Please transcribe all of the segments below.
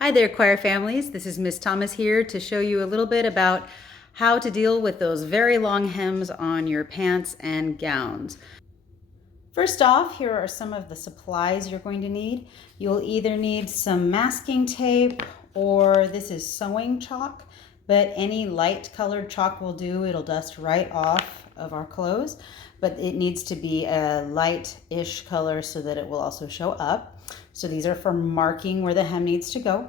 Hi there, choir families. This is Miss Thomas here to show you a little bit about how to deal with those very long hems on your pants and gowns. First off, here are some of the supplies you're going to need. You'll either need some masking tape or this is sewing chalk, but any light colored chalk will do. It'll dust right off of our clothes, but it needs to be a light-ish color so that it will also show up. So these are for marking where the hem needs to go.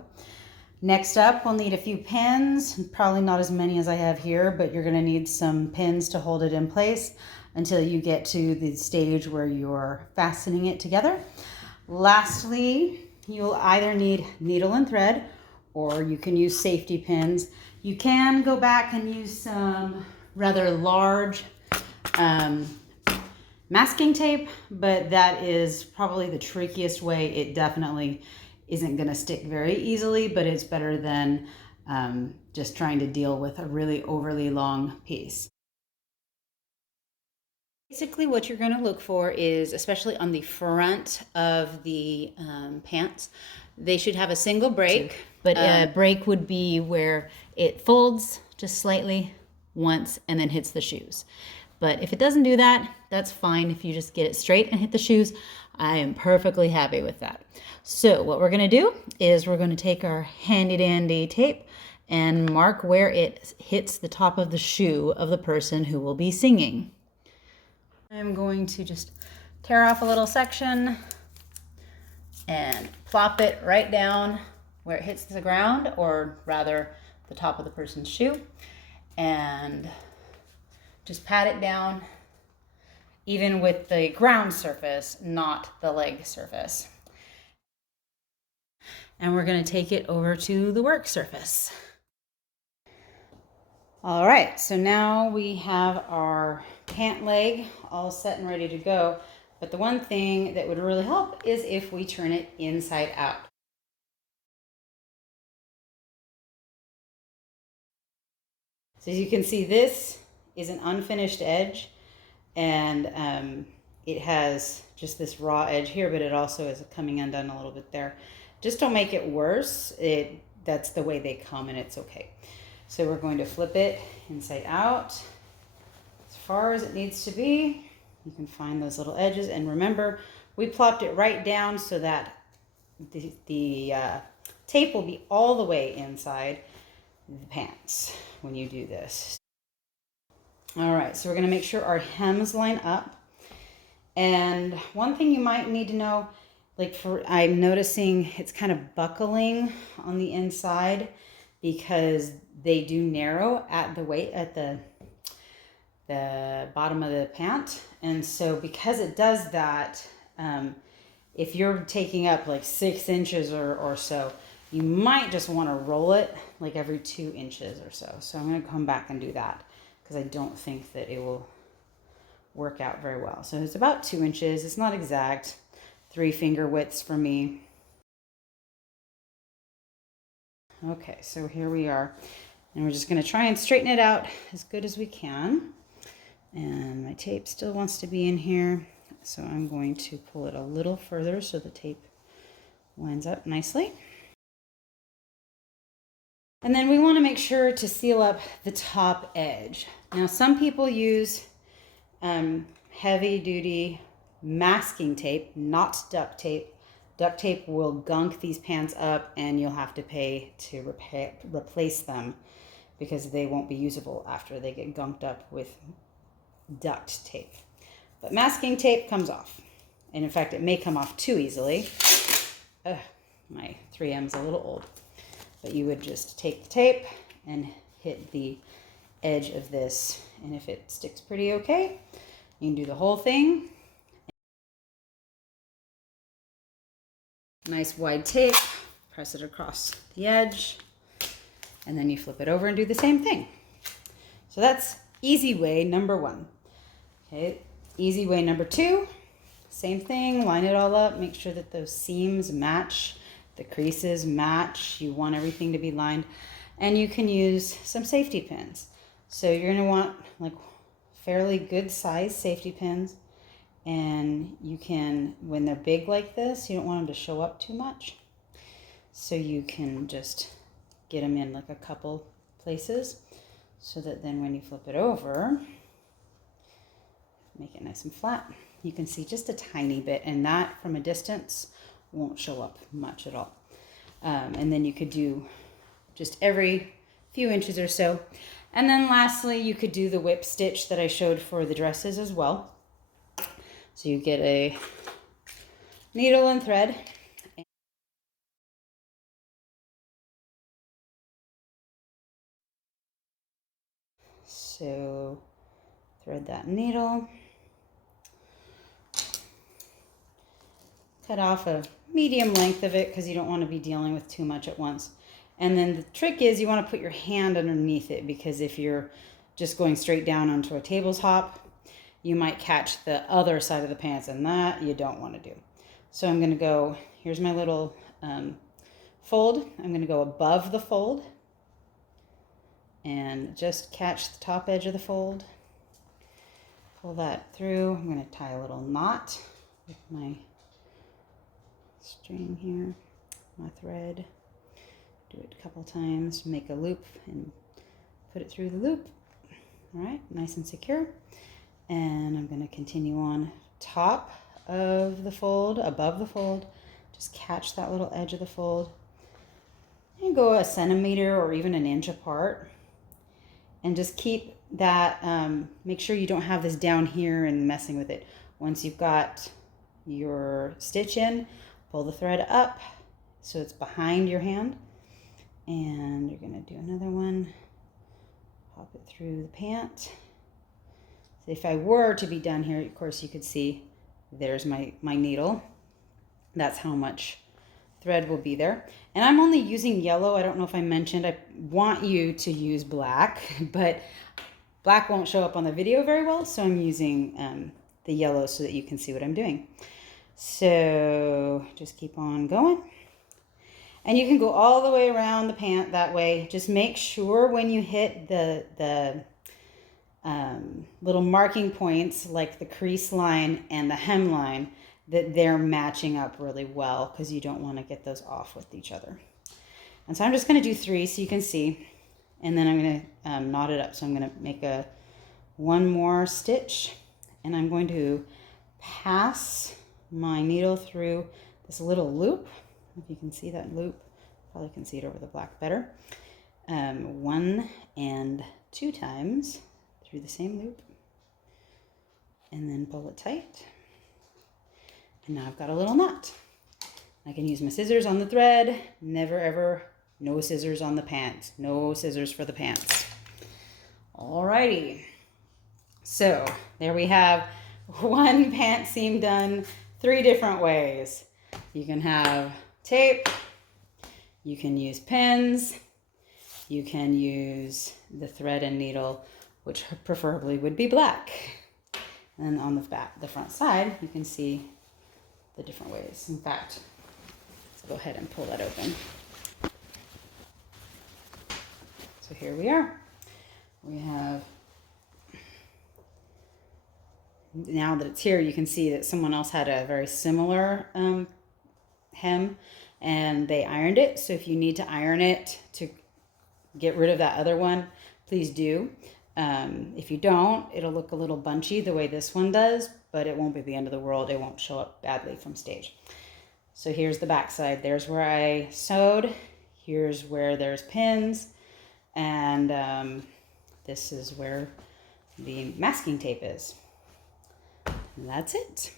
Next up, we'll need a few pins, probably not as many as I have here, but you're gonna need some pins to hold it in place until you get to the stage where you're fastening it together. Lastly, you'll either need needle and thread or you can use safety pins. You can go back and use some rather large masking tape, but that is probably the trickiest way. It definitely isn't going to stick very easily, but it's better than just trying to deal with a really overly long piece. Basically what you're going to look for is, especially on the front of the pants, they should have a single break. But a break would be where it folds just slightly once and then hits the shoes. But if it doesn't do that, that's fine. If you just get it straight and hit the shoes, I am perfectly happy with that. So what we're gonna do is we're gonna take our handy dandy tape and mark where it hits the top of the shoe of the person who will be singing. I'm going to just tear off a little section and plop it right down where it hits the ground, or rather the top of the person's shoe, and just pat it down even with the ground surface, not the leg surface. And we're going to take it over to the work surface. All right, so now we have our pant leg all set and ready to go. But the one thing that would really help is if we turn it inside out. So as you can see, this is an unfinished edge, and it has just this raw edge here, but it also is coming undone a little bit there. Just don't make it worse. That's the way they come, and it's okay. So we're going to flip it inside out as far as it needs to be. You can find those little edges, and remember, we plopped it right down so that the tape will be all the way inside the pants when you do this. All right, so we're going to make sure our hems line up. And one thing you might need to know, I'm noticing it's kind of buckling on the inside because they do narrow at the bottom of the pant. And so because it does that, if you're taking up like 6 inches or so, you might just want to roll it like every 2 inches or so. So I'm going to come back and do that because I don't think that it will work out very well. So it's about 2 inches. It's not exact. 3 finger widths for me. Okay, so here we are. And we're just going to try and straighten it out as good as we can. And my tape still wants to be in here. So I'm going to pull it a little further so the tape lines up nicely. And then we want to make sure to seal up the top edge. Now, some people use heavy duty masking tape, not duct tape. Duct tape will gunk these pants up and you'll have to pay to replace them because they won't be usable after they get gunked up with duct tape. But masking tape comes off. And in fact, it may come off too easily. My 3M's a little old. But you would just take the tape and hit the edge of this. And if it sticks pretty okay, you can do the whole thing. Nice wide tape, press it across the edge, and then you flip it over and do the same thing. So that's easy way number 1. Okay, easy way number 2, same thing, line it all up, make sure that those seams match, the creases match. You want everything to be lined, and you can use some safety pins. So you're going to want like fairly good size safety pins, and you can, when they're big like this, you don't want them to show up too much. so you can just get them in like a couple places, so that then when you flip it over, make it nice and flat. You can see just a tiny bit, and that from a distance won't show up much at all. And then you could do just every few inches or so. And then lastly, you could do the whip stitch that I showed for the dresses as well. So you get a needle and thread. So thread that needle. Cut off a medium length of it because you don't want to be dealing with too much at once. And then the trick is you want to put your hand underneath it, because if you're just going straight down onto a table's hop, you might catch the other side of the pants, and that you don't want to do. So I'm going to go, here's my little fold. I'm going to go above the fold and just catch the top edge of the fold. Pull that through. I'm going to tie a little knot with my string here, my thread. Do it a couple times, make a loop and put it through the loop. All right, nice and secure. And I'm going to continue on top of the fold, above the fold. Just catch that little edge of the fold and go 1 centimeter or even 1 inch apart. And just keep that, make sure you don't have this down here and messing with it. Once you've got your stitch in, pull the thread up so it's behind your hand. And you're going to do another one, pop it through the pant. So if I were to be done here, of course you could see there's my needle. That's how much thread will be there. And I'm only using yellow. I don't know if I mentioned, I want you to use black, but black won't show up on the video very well. So I'm using the yellow so that you can see what I'm doing. So just keep on going. And you can go all the way around the pant that way. Just make sure when you hit the little marking points, like the crease line and the hem line, that they're matching up really well, because you don't want to get those off with each other. And so I'm just going to do 3 so you can see. And then I'm going to knot it up. So I'm going to make one more stitch. And I'm going to pass my needle through this little loop. If you can see that loop, probably can see it over the black better. 1 and 2 times through the same loop, and then pull it tight. And now I've got a little knot. I can use my scissors on the thread. Never ever, no scissors on the pants. No scissors for the pants. Alrighty. So there we have 1 pant seam done 3 different ways. You can have tape, you can use pins, you can use the thread and needle, which preferably would be black. And on the front side, you can see the different ways. In fact, let's go ahead and pull that open. So here we are. We have, now that it's here, you can see that someone else had a very similar hem and they ironed it. So if you need to iron it to get rid of that other one, please do. If you don't, it'll look a little bunchy the way this one does, but it won't be the end of the world. It won't show up badly from stage. So here's the back side. There's where I sewed. Here's where there's pins. And this is where the masking tape is. And that's it.